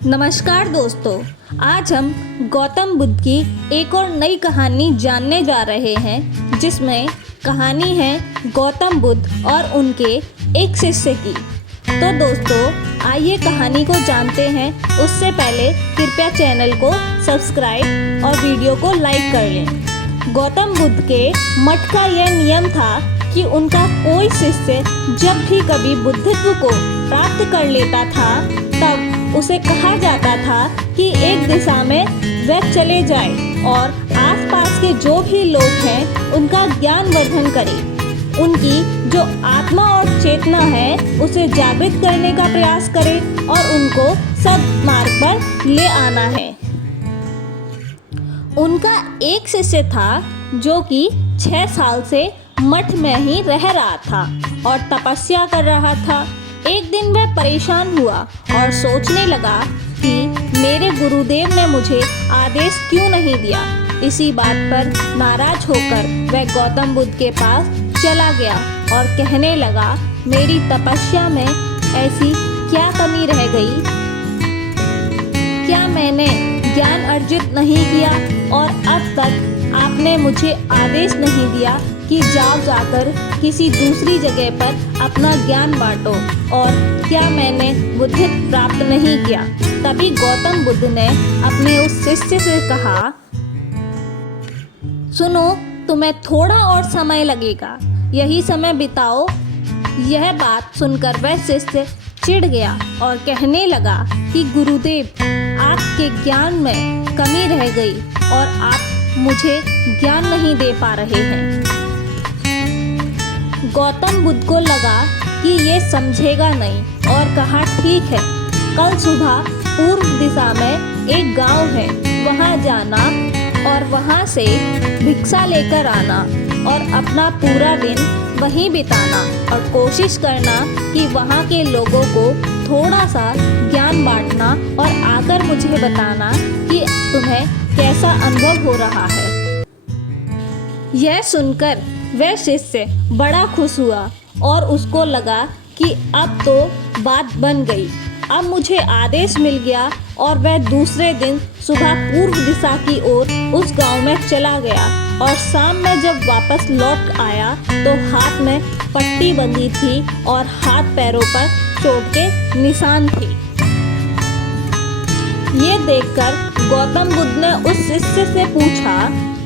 नमस्कार दोस्तों, आज हम गौतम बुद्ध की एक और नई कहानी जानने जा रहे हैं, जिसमें कहानी है गौतम बुद्ध और उनके एक शिष्य की। तो दोस्तों, आइए कहानी को जानते हैं। उससे पहले कृपया चैनल को सब्सक्राइब और वीडियो को लाइक कर लें। गौतम बुद्ध के मठ का यह नियम था कि उनका कोई शिष्य जब भी कभी बुद्धित्व को प्राप्त कर लेता था, तब उसे कहा जाता था कि एक दिशा में वह चले जाए और आसपास के जो भी लोग हैं उनका ज्ञान वर्धन करे, उनकी जो आत्मा और चेतना है उसे जागृत करने का प्रयास करे और उनको सद्मार्ग पर ले आना है। उनका एक शिष्य था जो कि 6 साल से मठ में ही रह रहा था और तपस्या कर रहा था। एक दिन वह परेशान हुआ और सोचने लगा कि मेरे गुरुदेव ने मुझे आदेश क्यों नहीं दिया। इसी बात पर नाराज होकर वह गौतम बुद्ध के पास चला गया और कहने लगा, मेरी तपस्या में ऐसी क्या कमी रह गई? क्या मैंने ज्ञान अर्जित नहीं किया और अब तक आपने मुझे आदेश नहीं दिया कि जाकर किसी दूसरी जगह पर अपना ज्ञान बांटो? और क्या मैंने बुद्धित्व प्राप्त नहीं किया? तभी गौतम बुद्ध ने अपने उस शिष्य से कहा, सुनो, तुम्हें थोड़ा और समय लगेगा, यही समय बिताओ। यह बात सुनकर वह शिष्य चिढ़ गया और कहने लगा कि गुरुदेव, आपके ज्ञान में कमी रह गई और आप मुझे ज्ञान नहीं दे पा रहे हैं। गौतम बुद्ध को लगा कि ये समझेगा नहीं और कहा, ठीक है, कल सुबह पूर्व दिशा में एक गांव है, वहां जाना और वहां से भिक्षा लेकर आना और अपना पूरा दिन वहीं बिताना और कोशिश करना कि वहां के लोगों को थोड़ा सा ज्ञान बांटना और आकर मुझे बताना कि तुम्हें कैसा अनुभव हो रहा है। यह सुनकर वह शिष्य बड़ा खुश हुआ और उसको लगा कि अब तो बात बन गई, अब मुझे आदेश मिल गया। और वह दूसरे दिन सुबह पूर्व दिशा की ओर उस गांव में चला गया और शाम में जब वापस लौट आया तो हाथ में पट्टी बंधी थी और हाथ पैरों पर चोट के निशान थे। ये देखकर गौतम बुद्ध ने उस शिष्य से पूछा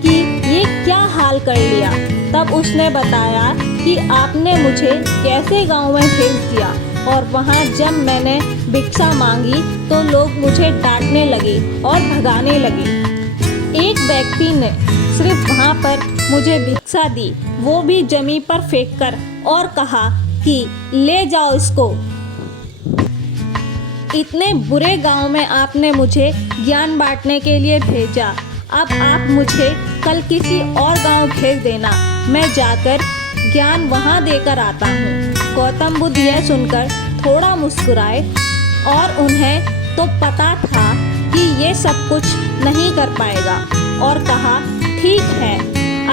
कि ये क्या हाल कर लिया? तब उसने बताया कि आपने मुझे कैसे गांव में भेज दिया और वहां जब मैंने भिक्षा मांगी तो लोग मुझे डांटने लगे और भगाने लगे। एक व्यक्ति ने सिर्फ वहां पर मुझे भिक्षा दी, वो भी जमीन पर फेंककर, और कहा कि ले जाओ इसको। इतने बुरे गांव में आपने मुझे ज्ञान बांटने के लिए भेजा, अब आप मुझे कल किसी और गांव भेज देना, मैं जाकर ज्ञान वहां देकर आता हूँ। गौतम बुद्ध यह सुनकर थोड़ा मुस्कुराए और उन्हें तो पता था कि ये सब कुछ नहीं कर पाएगा और कहा, ठीक है,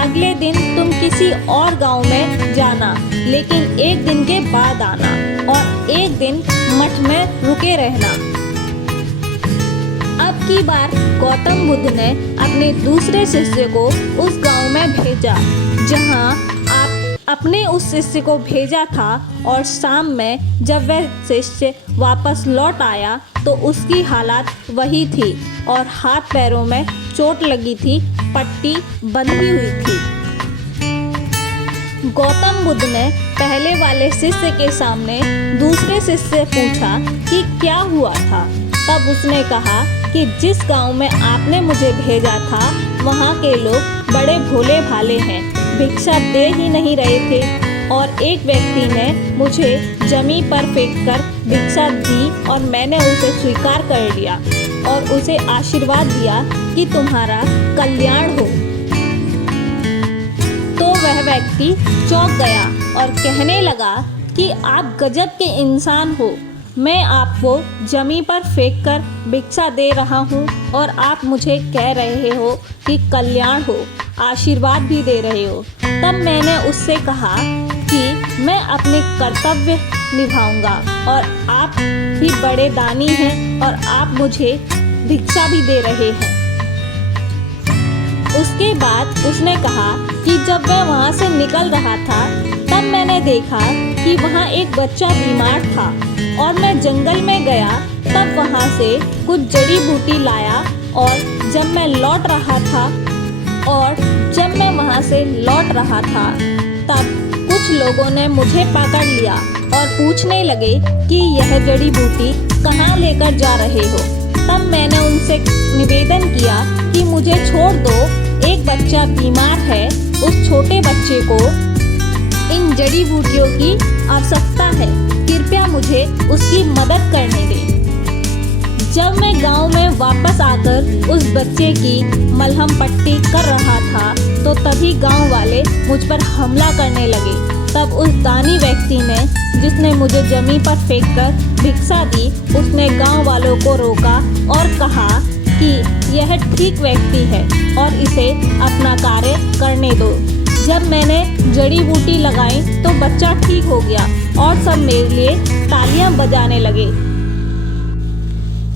अगले दिन तुम किसी और गांव में जाना, लेकिन एक दिन के बाद आना और एक दिन मठ में रुके रहना। अब की बार गौतम बुद्ध ने अपने दूसरे शिष्य को उस गांव में भेजा जहां आप अपने उस शिष्य को भेजा था, और शाम में जब वह शिष्य वापस लौट आया तो उसकी हालत वही थी और हाथ पैरों में चोट लगी थी, पट्टी बंधी हुई थी। गौतम बुद्ध ने पहले वाले शिष्य के सामने दूसरे शिष्य से पूछा कि क्या हुआ था। तब उसने कहा कि जिस गांव में आपने मुझे भेजा था वहां के लोग बड़े भोले भाले हैं, भिक्षा दे ही नहीं रहे थे और एक व्यक्ति ने मुझे जमीन पर फेंककर भिक्षा दी और मैंने उसे स्वीकार कर लिया और उसे आशीर्वाद दिया कि तुम्हारा कल्याण हो। तो वह व्यक्ति चौंक गया और कहने लगा कि आप गजब के इंसान हो, मैं आपको जमीन पर फेंककर भिक्षा दे रहा हूँ और आप मुझे कह रहे हो कि कल्याण हो, आशीर्वाद भी दे रहे हो। तब मैंने उससे कहा कि मैं अपने कर्तव्य निभाऊंगा और आप भी बड़े दानी हैं और आप मुझे भिक्षा भी दे रहे हैं। उसके बाद उसने कहा कि जब मैं वहाँ से निकल रहा था तब मैंने देखा कि वहाँ एक बच्चा बीमार था और मैं जंगल में गया, तब वहाँ से कुछ जड़ी बूटी लाया और जब मैं लौट रहा था तब कुछ लोगों ने मुझे पकड़ लिया और पूछने लगे कि यह जड़ी बूटी कहाँ लेकर जा रहे हो। तब मैंने उनसे निवेदन किया कि मुझे छोड़ दो, एक बच्चा बीमार है, उस छोटे बच्चे को इन जड़ी बूटियों की आवश्यकता है, कृपया मुझे उसकी मदद करने दें। जब मैं गांव में वापस आकर उस बच्चे की मलहम पट्टी कर रहा था तो तभी गांव वाले मुझ पर हमला करने लगे। तब उस दानी व्यक्ति ने, जिसने मुझे जमीन पर फेंककर भिक्षा दी, उसने गांव वालों को रोका और कहा कि यह ठीक व्यक्ति है और इसे अपना कार्य करने दो। जब मैंने जड़ी बूटी लगाई तो बच्चा ठीक हो गया और सब मेरे लिए तालियां बजाने लगे।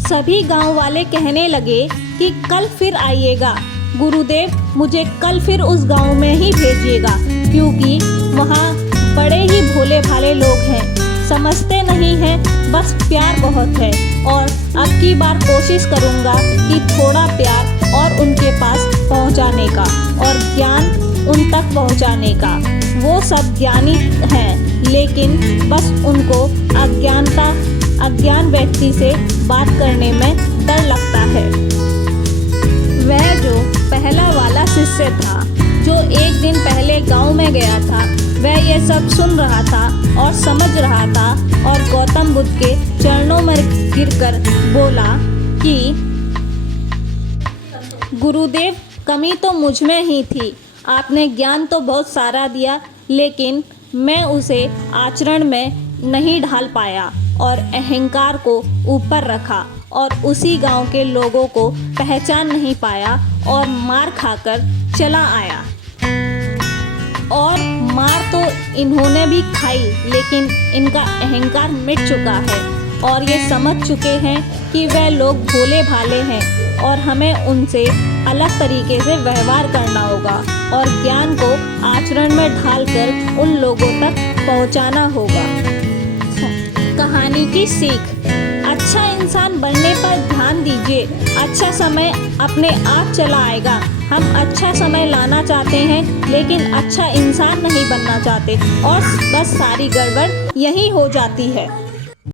सभी गांव वाले कहने लगे कि कल फिर आइएगा, गुरुदेव मुझे कल फिर उस गांव में ही भेजिएगा, क्योंकि वहाँ बड़े ही भोले भाले लोग हैं, समझते नहीं हैं, बस प्यार बहुत है। और अब की बार कोशिश करूँगा कि थोड़ा प्यार और उनके पास पहुँचाने का और ज्ञान उन तक पहुँचाने का। वो सब ज्ञानी हैं, लेकिन बस उनको अज्ञान व्यक्ति से बात करने में डर लगता है। वह जो पहला वाला शिष्य था, जो एक दिन पहले गांव में गया था, वह यह सब सुन रहा था और समझ रहा था और गौतम बुद्ध के चरणों में गिरकर बोला कि गुरुदेव, कमी तो मुझ में ही थी, आपने ज्ञान तो बहुत सारा दिया, लेकिन मैं उसे आचरण में नहीं ढाल पाया और अहंकार को ऊपर रखा और उसी गांव के लोगों को पहचान नहीं पाया और मार खाकर चला आया। और मार तो इन्होंने भी खाई, लेकिन इनका अहंकार मिट चुका है और ये समझ चुके हैं कि वह लोग भोले भाले हैं और हमें उनसे अलग तरीके से व्यवहार करना होगा और ज्ञान को आचरण में ढालकर उन लोगों तक पहुंचाना होगा। कहानी की सीख: अच्छा इंसान बनने पर ध्यान दीजिए, अच्छा समय अपने आप चला आएगा। हम अच्छा समय लाना चाहते हैं लेकिन अच्छा इंसान नहीं बनना चाहते और बस सारी गड़बड़ यही हो जाती है।